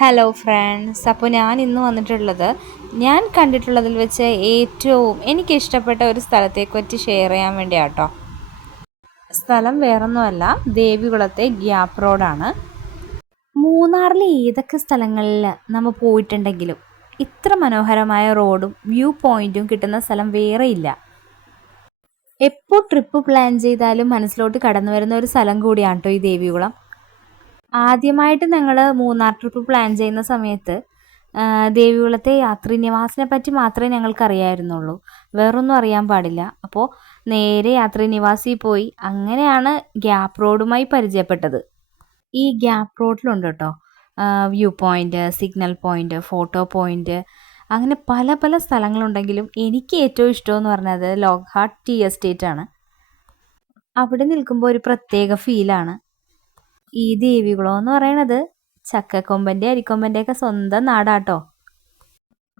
Hello friends, അപ്പോൾ ഞാൻ ഇന്ന് വന്നിട്ടുള്ളത് ഞാൻ കണ്ടിട്ടുള്ളതിൽ വെച്ച് ഏറ്റവും എനിക്കിഷ്ടപ്പെട്ട ഒരു സ്ഥലത്തെപ്പറ്റി ഷെയർ ചെയ്യാൻ വേണ്ടിയാട്ടോ. സ്ഥലം വേറൊന്നുമല്ല, ദേവികുളത്തെ ഗ്യാപ്പ് റോഡാണ്. മൂന്നാറിലെ ഏതൊക്കെ സ്ഥലങ്ങളിൽ നമ്മൾ പോയിട്ടുണ്ടെങ്കിലും ഇത്ര മനോഹരമായ റോഡും വ്യൂ പോയിന്റും കിട്ടുന്ന സ്ഥലം വേറെയില്ല. എപ്പോൾ ട്രിപ്പ് പ്ലാൻ ചെയ്താലും മനസ്സിലോട്ട് കടന്നു വരുന്ന ഒരു സ്ഥലം കൂടിയാണ് കേട്ടോ ഈ ദേവികുളം. ആദ്യമായിട്ട് ഞങ്ങൾ മൂന്നാർ ട്രിപ്പ് പ്ലാൻ ചെയ്യുന്ന സമയത്ത് ദേവികുളത്തെ യാത്രി നിവാസിനെ പറ്റി മാത്രമേ ഞങ്ങൾക്കറിയായിരുന്നുള്ളൂ. വേറൊന്നും അറിയാൻ പാടില്ല. അപ്പോൾ നേരെ യാത്രി നിവാസിൽ പോയി അങ്ങനെയാണ് ഗ്യാപ്പ് റോഡുമായി പരിചയപ്പെട്ടത്. ഈ ഗ്യാപ്പ് റോഡിലുണ്ട് കേട്ടോ view point, signal point, photo point, അങ്ങനെ പല പല സ്ഥലങ്ങളുണ്ടെങ്കിലും എനിക്ക് ഏറ്റവും ഇഷ്ടമെന്ന് പറഞ്ഞത് ലോക്ക്ഹാർട്ട് ടീ എസ്റ്റേറ്റ് ആണ്. അവിടെ നിൽക്കുമ്പോൾ ഒരു പ്രത്യേക ഫീലാണ്. ഈ ദേവികുളം എന്ന് പറയണത് ചക്കക്കൊമ്പൻ്റെ അരിക്കൊമ്പൻ്റെയൊക്കെ സ്വന്തം നാടാട്ടോ.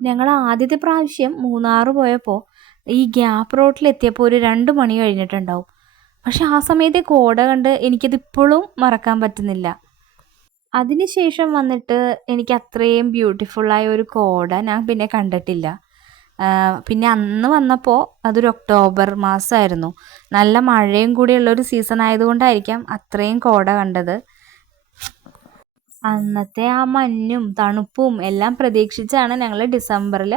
ഞങ്ങൾ ആദ്യത്തെ പ്രാവശ്യം മൂന്നാർ പോയപ്പോൾ ഈ ഗ്യാപ്പ് റോഡിലെത്തിയപ്പോൾ ഒരു 2 മണി കഴിഞ്ഞിട്ടുണ്ടാവും. പക്ഷെ ആ സമയത്തെ കോട കണ്ട് എനിക്കതിപ്പോഴും മറക്കാൻ പറ്റുന്നില്ല. അതിനുശേഷം വന്നിട്ട് എനിക്ക് അത്രയും ബ്യൂട്ടിഫുള്ളായ ഒരു കോട ഞാൻ പിന്നെ കണ്ടിട്ടില്ല. പിന്നെ അന്ന് വന്നപ്പോൾ അതൊരു ഒക്ടോബർ മാസമായിരുന്നു. നല്ല മഴയും കൂടിയുള്ളൊരു സീസൺ ആയതുകൊണ്ടായിരിക്കാം അത്രയും കോട കണ്ടത്. അന്നത്തെ ആ മഞ്ഞും തണുപ്പും എല്ലാം പ്രതീക്ഷിച്ചാണ് ഞങ്ങൾ ഡിസംബറിൽ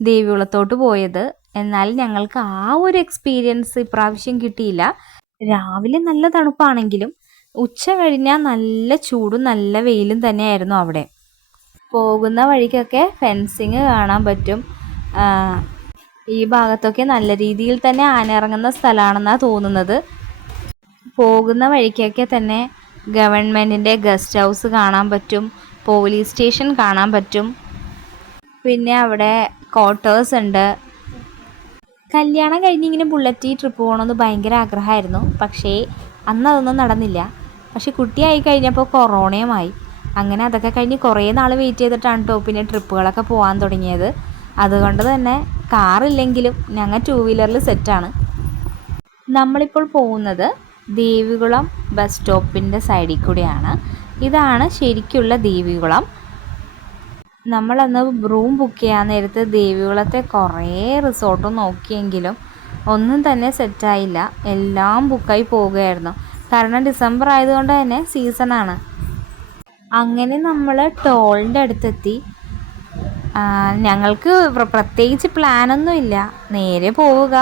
ദേവികുളത്തോട്ട് പോയത്. എന്നാൽ ഞങ്ങൾക്ക് ആ ഒരു എക്സ്പീരിയൻസ് ഇപ്രാവശ്യം കിട്ടിയില്ല. രാവിലെ നല്ല തണുപ്പാണെങ്കിലും ഉച്ച കഴിഞ്ഞാൽ നല്ല ചൂടും നല്ല വെയിലും തന്നെയായിരുന്നു അവിടെ. പോകുന്ന വഴിക്കൊക്കെ ഫെൻസിങ് കാണാൻ പറ്റും. ഈ ഭാഗത്തൊക്കെ നല്ല രീതിയിൽ തന്നെ ആന ഇറങ്ങുന്ന സ്ഥലമാണെന്നാണ് തോന്നുന്നത്. പോകുന്ന വഴിക്കൊക്കെ തന്നെ ഗവൺമെൻറ്റിൻ്റെ ഗസ്റ്റ് ഹൗസ് കാണാൻ പറ്റും, പോലീസ് സ്റ്റേഷൻ കാണാൻ പറ്റും. പിന്നെ അവിടെ ക്വാർട്ടേഴ്സ് ഉണ്ട്. കല്യാണം കഴിഞ്ഞിങ്ങനെ ബുള്ളറ്റ് ട്രിപ്പ് പോകണമെന്ന് ഭയങ്കര ആഗ്രഹമായിരുന്നു. പക്ഷേ അന്ന് അതൊന്നും നടന്നില്ല. പക്ഷെ കുട്ടിയായി കഴിഞ്ഞപ്പോൾ കൊറോണയുമായി. അങ്ങനെ അതൊക്കെ കഴിഞ്ഞ് കുറേ നാൾ വെയിറ്റ് ചെയ്തിട്ടാണ് കേട്ടോ പിന്നെ ട്രിപ്പുകളൊക്കെ പോകാൻ തുടങ്ങിയത്. അതുകൊണ്ട് തന്നെ കാറില്ലെങ്കിലും ഞങ്ങൾ 2 വീലറിൽ സെറ്റാണ്. നമ്മളിപ്പോൾ പോകുന്നത് ദേവികുളം ബസ് സ്റ്റോപ്പിൻ്റെ സൈഡിൽ കൂടിയാണ്. ഇതാണ് ശരിക്കുള്ള ദേവികുളം. നമ്മളന്ന് റൂം ബുക്ക് ചെയ്യാൻ നേരത്ത് ദേവികുളത്തെ കുറേ റിസോർട്ടും നോക്കിയെങ്കിലും ഒന്നും തന്നെ സെറ്റായില്ല. എല്ലാം ബുക്കായി പോവുകയായിരുന്നു. കാരണം ഡിസംബർ ആയതുകൊണ്ട് തന്നെ സീസണാണ്. അങ്ങനെ നമ്മൾ ടോളിൻ്റെ അടുത്തെത്തി. ഞങ്ങൾക്ക് പ്രത്യേകിച്ച് പ്ലാനൊന്നും ഇല്ല. നേരെ പോവുക,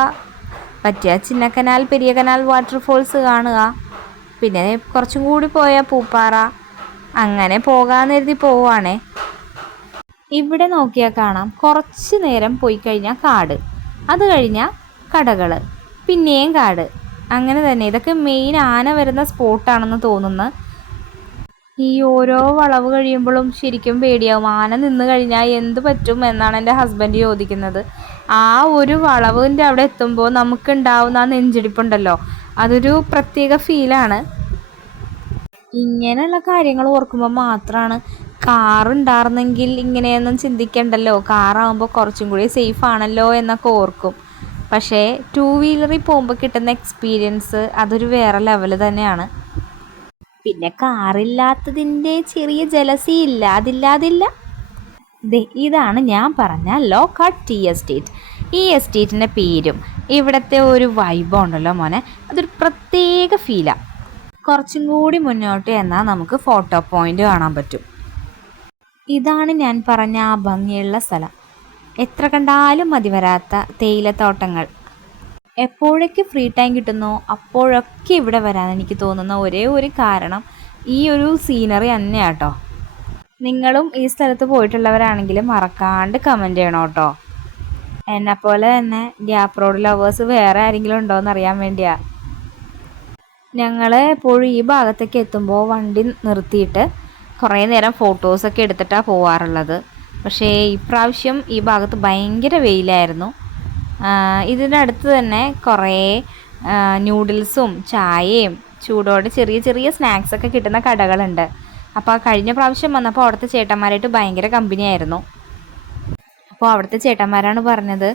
പറ്റിയ ചിന്ന കനാൽ, പെരിയ കനാൽ വാട്ടർഫോൾസ് കാണുക, പിന്നെ കുറച്ചും കൂടി പോയാൽ പൂപ്പാറ, അങ്ങനെ പോകാമെന്ന് കരുതി പോവുകയാണേ. ഇവിടെ നോക്കിയാൽ കാണാം കുറച്ച് നേരം പോയി കഴിഞ്ഞാൽ കാട്, അത് കഴിഞ്ഞാൽ കടകൾ, പിന്നെയും കാട്. അങ്ങനെ തന്നെ ഇതൊക്കെ മെയിൻ ആന വരുന്ന സ്പോട്ടാണെന്ന് തോന്നുന്നു. ഈ ഓരോ വളവ് കഴിയുമ്പോഴും ശരിക്കും പേടിയാവും. ആന നിന്ന് കഴിഞ്ഞാൽ എന്ത് പറ്റും എന്നാണ് എൻ്റെ ഹസ്ബൻഡ് ചോദിക്കുന്നത്. ആ ഒരു വളവിൻ്റെ അവിടെ എത്തുമ്പോൾ നമുക്കുണ്ടാവുന്ന ആ നെഞ്ചിടിപ്പുണ്ടല്ലോ, അതൊരു പ്രത്യേക ഫീലാണ്. ഇങ്ങനെയുള്ള കാര്യങ്ങൾ ഓർക്കുമ്പോൾ മാത്രമാണ് കാറുണ്ടായിരുന്നെങ്കിൽ ഇങ്ങനെയൊന്നും ചിന്തിക്കണ്ടല്ലോ, കാറാകുമ്പോൾ കുറച്ചും കൂടി സേഫ് ആണല്ലോ എന്നൊക്കെ ഓർക്കും. പക്ഷേ 2 വീലറിൽ പോകുമ്പോൾ കിട്ടുന്ന എക്സ്പീരിയൻസ് അതൊരു വേറെ ലെവൽ തന്നെയാണ്. പിന്നെ കാറില്ലാത്തതിൻ്റെ ചെറിയ ജലസി ഇല്ല, അതില്ലാതില്ല. ഇതാണ് ഞാൻ പറഞ്ഞ ലോക്ക്ഹാർട്ട് ടീ എസ്റ്റേറ്റ്. ഈ എസ്റ്റേറ്റിൻ്റെ പേരും ഇവിടുത്തെ ഒരു വൈബും ഉണ്ടല്ലോ മോനെ, അതൊരു പ്രത്യേക ഫീലാണ്. കുറച്ചും കൂടി മുന്നോട്ട് എന്നാൽ നമുക്ക് ഫോട്ടോ പോയിൻ്റ് കാണാൻ പറ്റും. ഇതാണ് ഞാൻ പറഞ്ഞ ആ ഭംഗിയുള്ള സ്ഥലം. എത്ര കണ്ടാലും മതി വരാത്ത തേയിലത്തോട്ടങ്ങൾ. എപ്പോഴൊക്കെ ഫ്രീ ടൈം കിട്ടുന്നോ അപ്പോഴൊക്കെ ഇവിടെ വരാൻ എനിക്ക് തോന്നുന്ന ഒരേ ഒരു കാരണം ഈ ഒരു സീനറി തന്നെയാട്ടോ. നിങ്ങളും ഈ സ്ഥലത്ത് പോയിട്ടുള്ളവരാണെങ്കിൽ മറക്കാണ്ട് കമൻറ്റ് ചെയ്യണം കേട്ടോ. എന്നെപ്പോലെ തന്നെ ഗ്യാപ്പ് റോഡ് ലവേഴ്സ് വേറെ ആരെങ്കിലും ഉണ്ടോ എന്ന് അറിയാൻ വേണ്ടിയാ. ഞങ്ങൾ എപ്പോഴും ഈ ഭാഗത്തേക്ക് എത്തുമ്പോൾ വണ്ടി നിർത്തിയിട്ട് കുറേ നേരം ഫോട്ടോസൊക്കെ എടുത്തിട്ടാണ് പോവാറുള്ളത്. പക്ഷേ ഇപ്രാവശ്യം ഈ ഭാഗത്ത് ഭയങ്കര വെയിലായിരുന്നു. ഇതിൻ്റെ അടുത്ത് തന്നെ കുറേ ന്യൂഡിൽസും ചായയും ചൂടോടെ ചെറിയ ചെറിയ സ്നാക്സൊക്കെ കിട്ടുന്ന കടകളുണ്ട്. അപ്പോൾ കഴിഞ്ഞ പ്രാവശ്യം വന്നപ്പോൾ അവിടുത്തെ ചേട്ടന്മാരായിട്ട് ഭയങ്കര കമ്പനിയായിരുന്നു. അപ്പോൾ അവിടുത്തെ ചേട്ടന്മാരാണ് പറഞ്ഞത്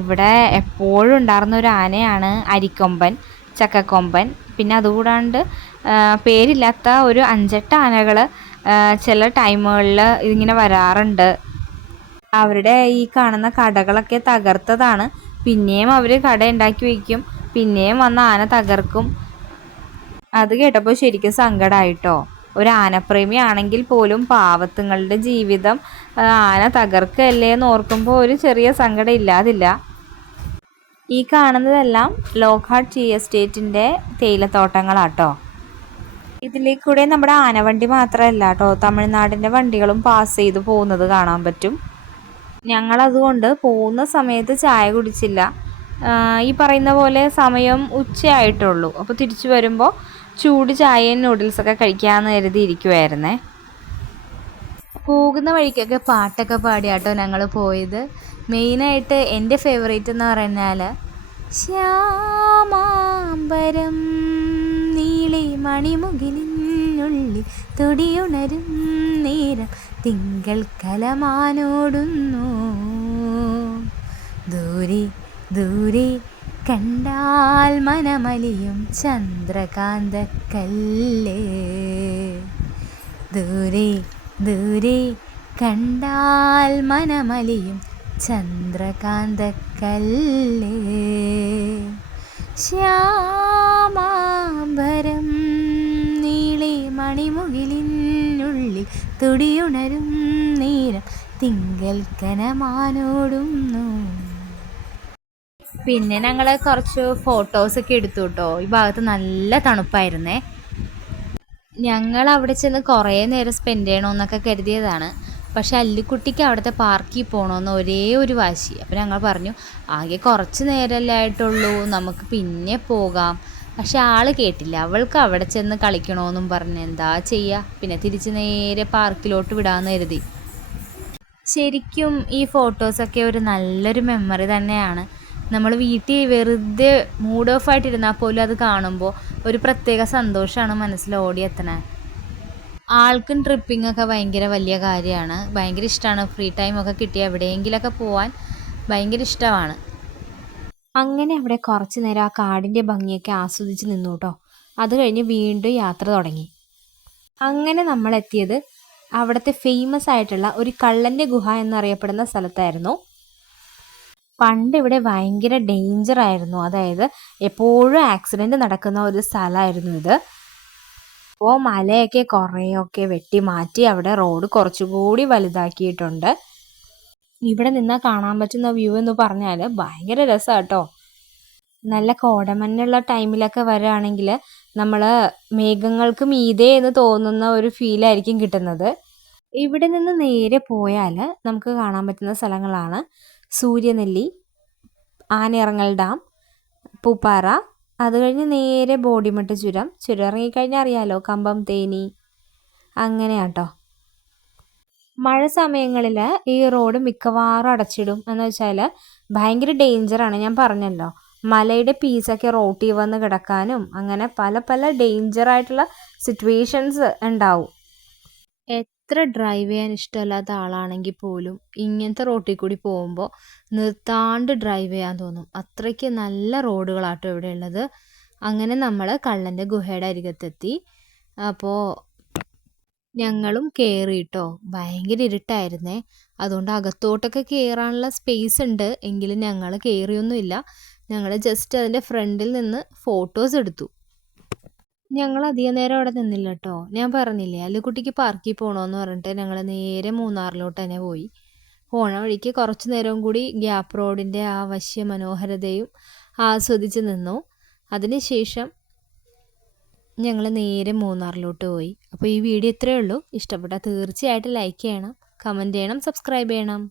ഇവിടെ എപ്പോഴും ഉണ്ടായിരുന്ന ഒരു ആനയാണ് അരിക്കൊമ്പൻ, ചക്കക്കൊമ്പൻ. പിന്നെ അതുകൂടാണ്ട് പേരില്ലാത്ത ഒരു 5-8 ആനകൾ ചില ടൈമുകളിൽ ഇതിങ്ങനെ വരാറുണ്ട്. അവരുടെ ഈ കാണുന്ന കടകളൊക്കെ തകർത്തതാണ്. പിന്നെയും അവർ കട ഉണ്ടാക്കി വയ്ക്കും, പിന്നെയും വന്ന് ആന തകർക്കും. അത് കേട്ടപ്പോൾ ശരിക്കും സങ്കടമായിട്ടോ. ഒരു ആനപ്രേമി ആണെങ്കിൽ പോലും പാവത്തുങ്ങളുടെ ജീവിതം ആന തകർക്കല്ലേ എന്ന് ഓർക്കുമ്പോൾ ഒരു ചെറിയ സങ്കടം ഇല്ലാതില്ല. ഈ കാണുന്നതെല്ലാം ലോക്ക്ഹാർട്ട് ടീ എസ്റ്റേറ്റിൻ്റെ തേയിലത്തോട്ടങ്ങളാട്ടോ. ഇതിലേക്കൂടെ നമ്മുടെ ആനവണ്ടി മാത്രമല്ല കേട്ടോ, തമിഴ്നാടിൻ്റെ വണ്ടികളും പാസ് ചെയ്ത് പോകുന്നത് കാണാൻ പറ്റും. ഞങ്ങളതുകൊണ്ട് പോകുന്ന സമയത്ത് ചായ കുടിച്ചില്ല. ഈ പറയുന്ന പോലെ സമയം ഉച്ചയായിട്ടുള്ളൂ. അപ്പോൾ തിരിച്ചു വരുമ്പോൾ ചൂട് ചായയും നൂഡിൽസൊക്കെ കഴിക്കാമെന്ന് കരുതിയിരിക്കുമായിരുന്നേ. പോകുന്ന വഴിക്കൊക്കെ പാട്ടൊക്കെ പാടിയാട്ടോ ഞങ്ങൾ പോയത്. മെയിനായിട്ട് എൻ്റെ ഫേവറേറ്റ് എന്ന് പറഞ്ഞാൽ ശ്യാമാംബരം നീളെ മണിമുകിലിനുള്ളിൽ തൊടിയുണരും നേരം തിങ്കൾ കലമാനോടുന്നു ദൂരെ ദൂരെ കണ്ടാൽ മനമലിയും ചന്ദ്രകാന്തക്കല്ല് ദൂരെ ദൂരെ കണ്ടാൽ മനമലിയും ചന്ദ്രകാന്തക്കല്ല് ശ്യാമാംബരം നീളെ മണിമുകിലിനുള്ളിൽ തുടിയുണരും നേരം തിങ്കൾ കനമാനോടുന്നു. പിന്നെ ഞങ്ങൾ കുറച്ച് ഫോട്ടോസൊക്കെ എടുത്തു കേട്ടോ. ഈ ഭാഗത്ത് നല്ല തണുപ്പായിരുന്നേ. ഞങ്ങൾ അവിടെ ചെന്ന് കുറേ നേരം സ്പെൻഡ് ചെയ്യണമെന്നൊക്കെ കരുതിയതാണ്. പക്ഷെ അല്ലിക്കുട്ടിക്ക് അവിടുത്തെ പാർക്കിൽ പോകണമെന്ന് ഒരേ ഒരു വാശി. അപ്പോൾ ഞങ്ങൾ പറഞ്ഞു ആകെ കുറച്ച് നേരമല്ലേ ആയിട്ടുള്ളൂ, നമുക്ക് പിന്നെ പോകാം. പക്ഷെ ആൾ കേട്ടില്ല. അവൾക്ക് അവിടെ ചെന്ന് കളിക്കണമെന്നും പറഞ്ഞ് എന്താ ചെയ്യുക, പിന്നെ തിരിച്ച് നേരെ പാർക്കിലോട്ട് വിടാമെന്ന് കരുതി. ശരിക്കും ഈ ഫോട്ടോസൊക്കെ ഒരു നല്ലൊരു മെമ്മറി തന്നെയാണ്. നമ്മൾ വീട്ടിൽ വെറുതെ മൂഡ് ഓഫ് ആയിട്ടിരുന്നാൽ പോലും അത് കാണുമ്പോൾ ഒരു പ്രത്യേക സന്തോഷമാണ് മനസ്സിൽ ഓടിയെത്തണേ. ആൾക്കും ട്രിപ്പിങ്ങൊക്കെ ഭയങ്കര വലിയ കാര്യമാണ്, ഭയങ്കര ഇഷ്ടമാണ്. ഫ്രീ ടൈമൊക്കെ കിട്ടി എവിടെയെങ്കിലുമൊക്കെ പോകാൻ ഭയങ്കര ഇഷ്ടമാണ്. അങ്ങനെ അവിടെ കുറച്ച് നേരം ആ കാടിൻ്റെ ഭംഗിയൊക്കെ ആസ്വദിച്ച് നിന്നു കേട്ടോ. അത് കഴിഞ്ഞ് വീണ്ടും യാത്ര തുടങ്ങി. അങ്ങനെ നമ്മളെത്തിയത് അവിടുത്തെ ഫേമസ് ആയിട്ടുള്ള ഒരു കള്ളൻ്റെ ഗുഹ എന്നറിയപ്പെടുന്ന സ്ഥലത്തായിരുന്നു. പണ്ട് ഇവിടെ ഭയങ്കര ഡേഞ്ചർ ആയിരുന്നു, അതായത് എപ്പോഴും ആക്സിഡൻറ്റ് നടക്കുന്ന ഒരു സ്ഥലമായിരുന്നു ഇത്. അപ്പോൾ മലയൊക്കെ കുറേയൊക്കെ വെട്ടി മാറ്റി അവിടെ റോഡ് കുറച്ചുകൂടി വലുതാക്കിയിട്ടുണ്ട്. ഇവിടെ നിന്നാൽ കാണാൻ പറ്റുന്ന വ്യൂ എന്ന് പറഞ്ഞാൽ ഭയങ്കര രസമാണ് കേട്ടോ. നല്ല കോടമഞ്ഞുള്ള ടൈമിലൊക്കെ വരികയാണെങ്കിൽ നമ്മൾ മേഘങ്ങൾക്ക് മീതെ എന്ന് തോന്നുന്ന ഒരു ഫീലായിരിക്കും കിട്ടുന്നത്. ഇവിടെ നിന്ന് നേരെ പോയാൽ നമുക്ക് കാണാൻ പറ്റുന്ന സ്ഥലങ്ങളാണ് സൂര്യനെല്ലി, ആനയിറങ്ങൽ ഡാം, പൂപ്പാറ. അത് കഴിഞ്ഞ് നേരെ ബോഡിമെട്ട് ചുരം ഇറങ്ങിക്കഴിഞ്ഞാൽ അറിയാമല്ലോ, കമ്പം തേനി, അങ്ങനെയാട്ടോ. മഴ സമയങ്ങളിൽ ഈ റോഡ് മിക്കവാറും അടച്ചിടും. എന്ന് വെച്ചാൽ ഭയങ്കര ഡേഞ്ചറാണ്. ഞാൻ പറഞ്ഞല്ലോ, മലയുടെ പീസൊക്കെ റോട്ടിൽ വന്ന് കിടക്കാനും അങ്ങനെ പല പല ഡേഞ്ചറായിട്ടുള്ള സിറ്റുവേഷൻസ് ഉണ്ടാവും. എത്ര ഡ്രൈവ് ചെയ്യാൻ ഇഷ്ടമല്ലാത്ത ആളാണെങ്കിൽ പോലും ഇങ്ങനത്തെ റോട്ടിൽ കൂടി പോകുമ്പോൾ നിർത്താണ്ട് ഡ്രൈവ് ചെയ്യാൻ തോന്നും. അത്രയ്ക്ക് നല്ല റോഡുകളാട്ടോ ഇവിടെ ഉള്ളത്. അങ്ങനെ നമ്മൾ കള്ളൻ്റെ ഗുഹയുടെ അരികത്തെത്തി. അപ്പോൾ ഞങ്ങളും കയറിയിട്ടോ. ഭയങ്കര ഇരുട്ടായിരുന്നേ, അതുകൊണ്ട് അകത്തോട്ടൊക്കെ കയറാനുള്ള സ്പേസ് ഉണ്ട്, എങ്കിലും ഞങ്ങൾ കയറിയൊന്നുമില്ല. ഞങ്ങൾ ജസ്റ്റ് അതിൻ്റെ ഫ്രണ്ടിൽ നിന്ന് ഫോട്ടോസ് എടുത്തു. ഞങ്ങൾ അധികം നേരം അവിടെ നിന്നില്ല കേട്ടോ. ഞാൻ പറഞ്ഞില്ലേ അല്ലുക്കുട്ടിക്ക് പാർക്കിൽ പോകണമെന്ന് പറഞ്ഞിട്ട് ഞങ്ങൾ നേരെ മൂന്നാറിലോട്ട് തന്നെ പോയി. പോണ വഴിക്ക് കുറച്ച് നേരവും കൂടി ഗ്യാപ്പ് റോഡിൻ്റെ ആ വശ്യ മനോഹരതയും ആസ്വദിച്ച് നിന്നു. അതിനുശേഷം ഞങ്ങൾ നേരെ മൂന്നാറിലോട്ട് പോയി. അപ്പോൾ ഈ വീഡിയോ ഇത്രയേ ഉള്ളൂ. ഇഷ്ടപ്പെട്ടാൽ തീർച്ചയായിട്ടും ലൈക്ക് ചെയ്യണം, കമൻറ്റ് ചെയ്യണം, സബ്സ്ക്രൈബ് ചെയ്യണം.